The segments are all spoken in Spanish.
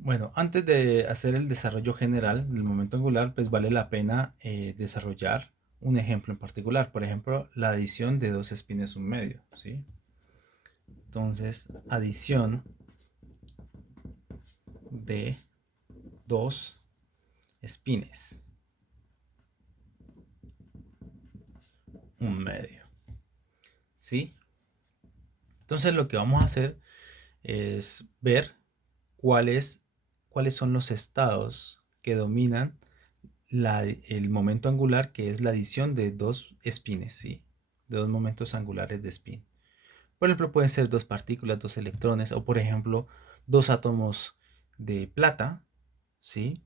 Bueno, antes de hacer el desarrollo general del momento angular, pues vale la pena desarrollar un ejemplo en particular. Por ejemplo, la adición de dos espines un medio, ¿sí? Entonces, adición de dos espines un medio, ¿sí? Entonces, lo que vamos a hacer es ver cuáles, cuáles son los estados que dominan el momento angular, que es la adición de dos espines, ¿sí? De dos momentos angulares de spin. Por ejemplo, pueden ser dos partículas, dos electrones, o por ejemplo, dos átomos de plata, ¿sí?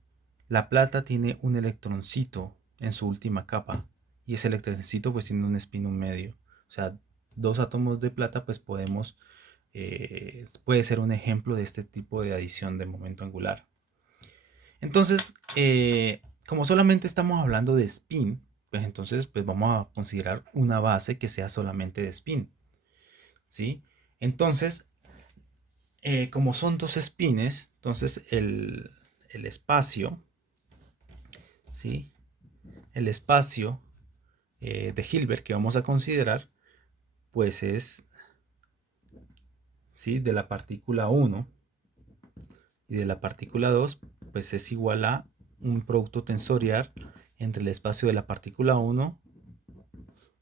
La plata tiene un electroncito en su última capa, y ese electroncito pues tiene un spin un medio. O sea, dos átomos de plata pues puede ser un ejemplo de este tipo de adición de momento angular. Entonces, como solamente estamos hablando de spin, pues entonces pues vamos a considerar una base que sea solamente de spin, ¿sí? Entonces, como son dos spines, entonces el espacio, ¿sí? El espacio de Hilbert que vamos a considerar, pues es, ¿sí? De la partícula uno y de la partícula 2 pues es igual a un producto tensorial entre el espacio de la partícula uno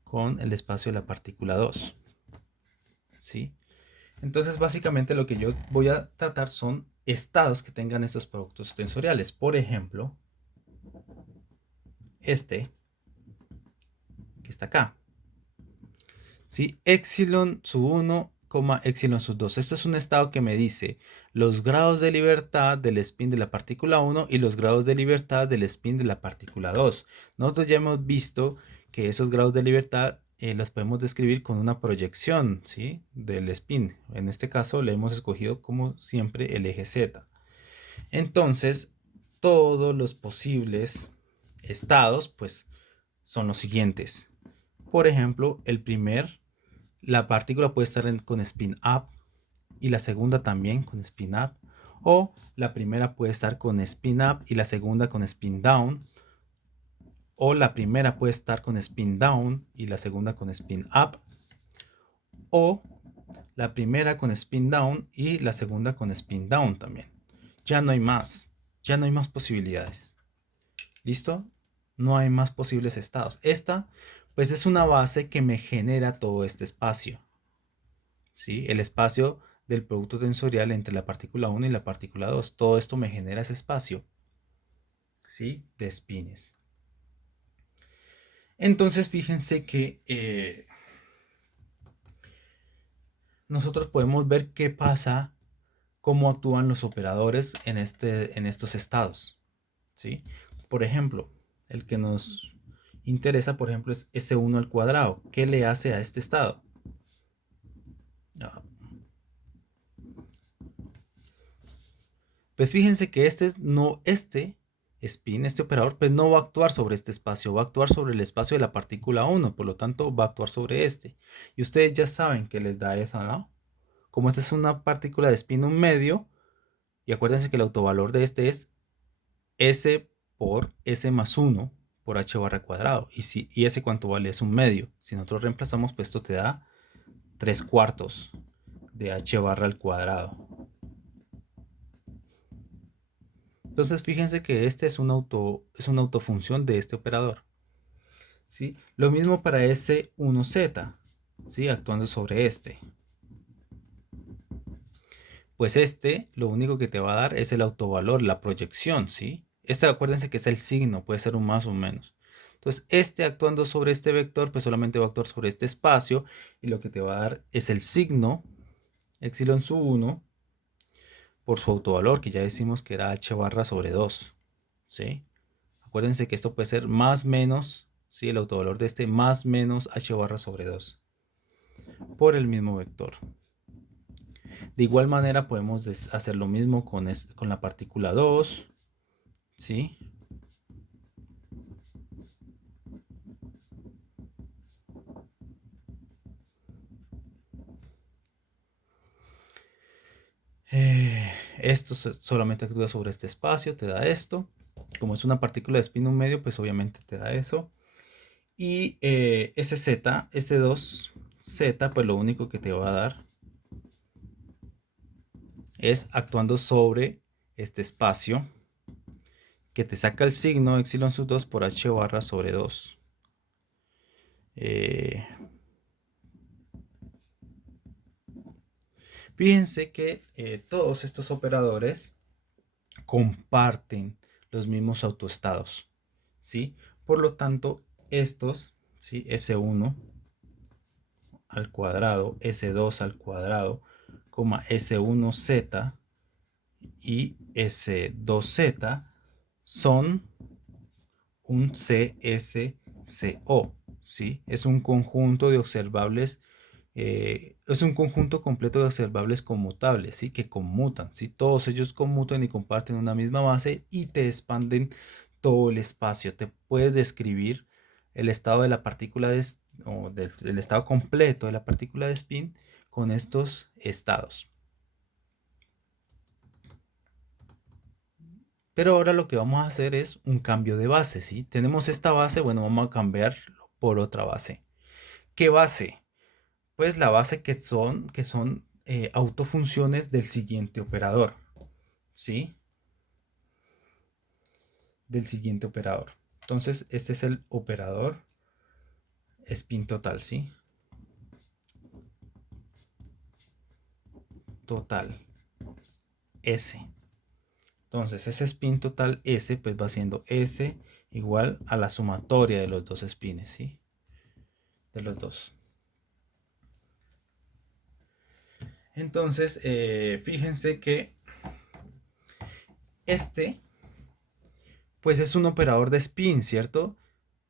con el espacio de la partícula 2, ¿sí? Entonces, básicamente lo que yo voy a tratar son estados que tengan estos productos tensoriales. Por ejemplo, este que está acá. ¿Sí? Epsilon sub 1, epsilon sub 2. Esto es un estado que me dice los grados de libertad del spin de la partícula 1 y los grados de libertad del spin de la partícula 2. Nosotros ya hemos visto que esos grados de libertad los podemos describir con una proyección, ¿sí? Del spin. En este caso le hemos escogido como siempre el eje Z. Entonces, todos los posibles estados pues son los siguientes. Por ejemplo, la partícula puede estar con spin up y la segunda también con spin up. O la primera puede estar con spin up y la segunda con spin down. O la primera puede estar con spin down y la segunda con spin up. O la primera con spin down y la segunda con spin down también. Ya no hay más. Ya no hay más posibilidades. ¿Listo? No hay más posibles estados. Esta, pues es una base que me genera todo este espacio. ¿Sí? El espacio del producto tensorial entre la partícula 1 y la partícula 2. Todo esto me genera ese espacio, ¿sí? De espines. Entonces, fíjense que nosotros podemos ver qué pasa, cómo actúan los operadores en estos estados, ¿sí? Por ejemplo, el que nos interesa, por ejemplo, es S1 al cuadrado. ¿Qué le hace a este estado? Ah, pues fíjense que este spin, este operador, pues no va a actuar sobre este espacio, va a actuar sobre el espacio de la partícula 1, por lo tanto va a actuar sobre este. Y ustedes ya saben que les da esa, ¿no? Como esta es una partícula de spin un medio, y acuérdense que el autovalor de este es S por S más 1 por H barra cuadrado. Y ese cuánto vale es un medio. Si nosotros reemplazamos, pues esto te da 3 cuartos de H barra al cuadrado. Entonces fíjense que este es una autofunción de este operador, ¿sí? Lo mismo para S1Z, ¿sí? Actuando sobre este. Pues este lo único que te va a dar es el autovalor, la proyección, ¿sí? Este acuérdense que es el signo, puede ser un más o un menos. Entonces este actuando sobre este vector pues solamente va a actuar sobre este espacio y lo que te va a dar es el signo epsilon sub 1 por su autovalor, que ya decimos que era h barra sobre 2, ¿sí? Acuérdense que esto puede ser más menos, ¿sí? El autovalor de este más menos h barra sobre 2 por el mismo vector. De igual manera podemos hacer lo mismo con la partícula 2, ¿sí? Esto solamente actúa sobre este espacio, te da esto. Como es una partícula de spin un medio, pues obviamente te da eso. Y SZ, S2Z, pues lo único que te va a dar es actuando sobre este espacio que te saca el signo epsilon sub 2 por h barra sobre 2. Fíjense que todos estos operadores comparten los mismos autoestados, ¿sí? Por lo tanto, estos, ¿sí? S1 al cuadrado, S2 al cuadrado, S1Z y S2Z son un CSCO, ¿sí? Es un conjunto de observables, es un conjunto completo de observables conmutables, ¿sí? Que conmutan, ¿sí? Todos ellos conmutan y comparten una misma base y te expanden todo el espacio. Te puedes describir el estado de la partícula o el estado completo de la partícula de spin con estos estados. Pero ahora lo que vamos a hacer es un cambio de base, ¿sí? Tenemos esta base, bueno, vamos a cambiarlo por otra base. ¿Qué base? Pues la base que son autofunciones del siguiente operador, ¿sí? Del siguiente operador. Entonces, este es el operador spin total, ¿sí? Total S. Entonces, ese spin total S, pues va siendo S igual a la sumatoria de los dos spins, ¿sí? De los dos. Entonces, fíjense que este, pues es un operador de spin, ¿cierto?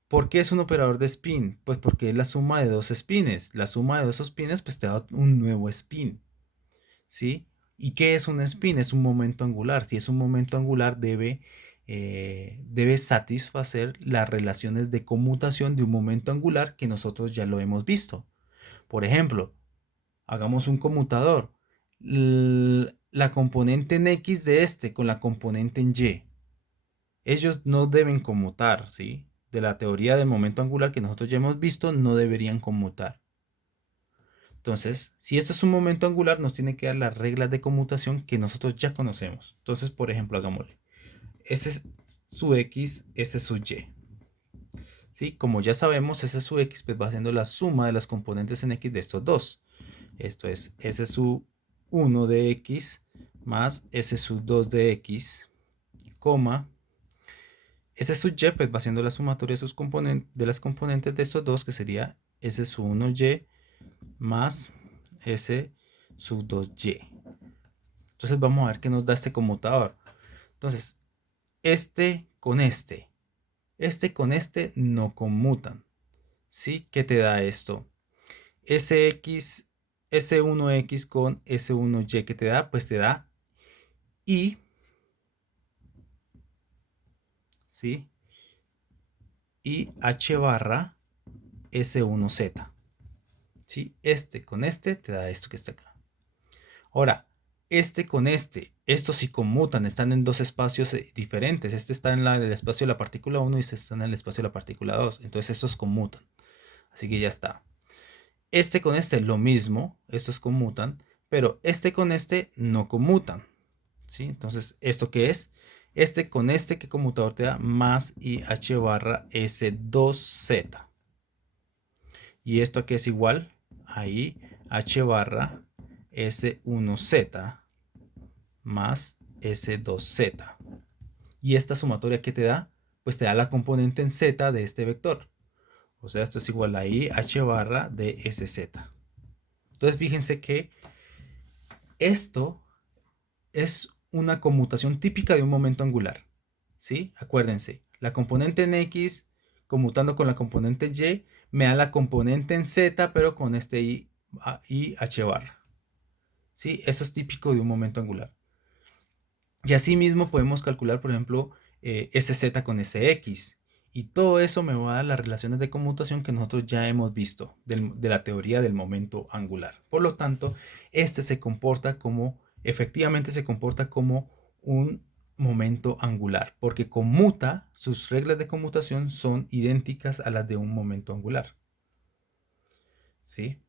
¿Por qué es un operador de spin? Pues porque es la suma de dos spins. La suma de dos spins pues te da un nuevo spin, ¿sí? ¿Y qué es un spin? Es un momento angular. Si es un momento angular debe satisfacer las relaciones de conmutación de un momento angular que nosotros ya lo hemos visto. Por ejemplo, hagamos un conmutador. La componente en X de este con la componente en Y. Ellos no deben conmutar, ¿sí? De la teoría del momento angular que nosotros ya hemos visto, no deberían conmutar. Entonces, si esto es un momento angular, nos tiene que dar las reglas de conmutación que nosotros ya conocemos. Entonces, por ejemplo, hagámosle. S es su X, S es su Y. ¿Sí? Como ya sabemos, S su X pues va siendo la suma de las componentes en X de estos dos. Esto es S sub 1 de X más S sub 2 de X, coma S sub y pues va siendo la sumatoria de las componentes de estos dos, que sería S sub 1y más S sub 2y. Entonces vamos a ver qué nos da este conmutador. Entonces, este con este no conmutan. ¿Sí? ¿Qué te da esto? SX, S1X con S1Y, ¿qué te da? Pues te da I, ¿sí? Y H barra S1Z. ¿Sí? Este con este te da esto que está acá. Ahora, este con este, estos sí conmutan, están en dos espacios diferentes. Este está en el espacio de la partícula 1 y este está en el espacio de la partícula 2. Entonces estos conmutan. Así que ya está. Este con este lo mismo, estos conmutan, pero este con este no conmutan. ¿Sí? Entonces, ¿esto qué es? Este con este, ¿qué conmutador te da? Más IH barra S2Z. Y esto aquí es igual a IH barra S1Z más S2Z. ¿Y esta sumatoria qué te da? Pues te da la componente en Z de este vector. O sea, esto es igual a IH barra de SZ. Entonces, fíjense que esto es una conmutación típica de un momento angular. ¿Sí? Acuérdense, la componente en X conmutando con la componente Y me da la componente en Z, pero con este IH barra. ¿Sí? Eso es típico de un momento angular. Y así mismo podemos calcular, por ejemplo, SZ con SX. Y todo eso me va a dar las relaciones de conmutación que nosotros ya hemos visto de la teoría del momento angular. Por lo tanto, este se comporta como efectivamente se comporta como un momento angular, porque conmuta, sus reglas de conmutación son idénticas a las de un momento angular. ¿Sí?